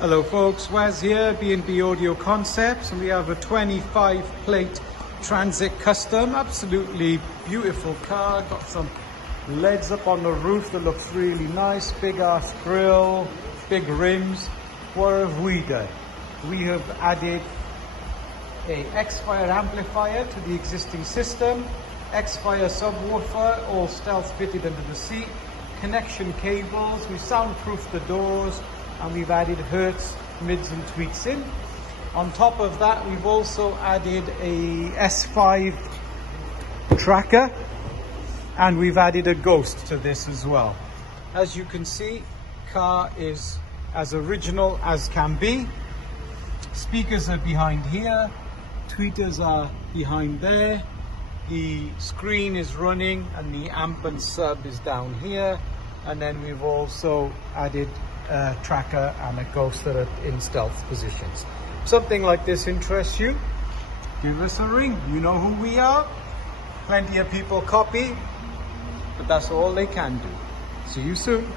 Hello folks, Wes here, B&B Audioconcepts, and we have a 25 plate Transit Custom. Absolutely beautiful car, got some LEDs up on the roof that looks really nice, big ass grille, big rims. What have we done? We have added a Xfire amplifier to the existing system, Xfire subwoofer, all stealth fitted under the seat, connection cables, we soundproofed the doors, and we've added Hertz mids and tweets in. On top of that, we've also added a S5 tracker, and we've added a ghost to this as well. As you can see, car is as original as can be. Speakers are behind here, tweeters are behind there, the screen is running and the amp and sub is down here, and then we've also added a tracker and a ghost that are in stealth positions. Something like this interests you, give us a ring. You know who we are. Plenty of people copy, but that's all they can do. See you soon.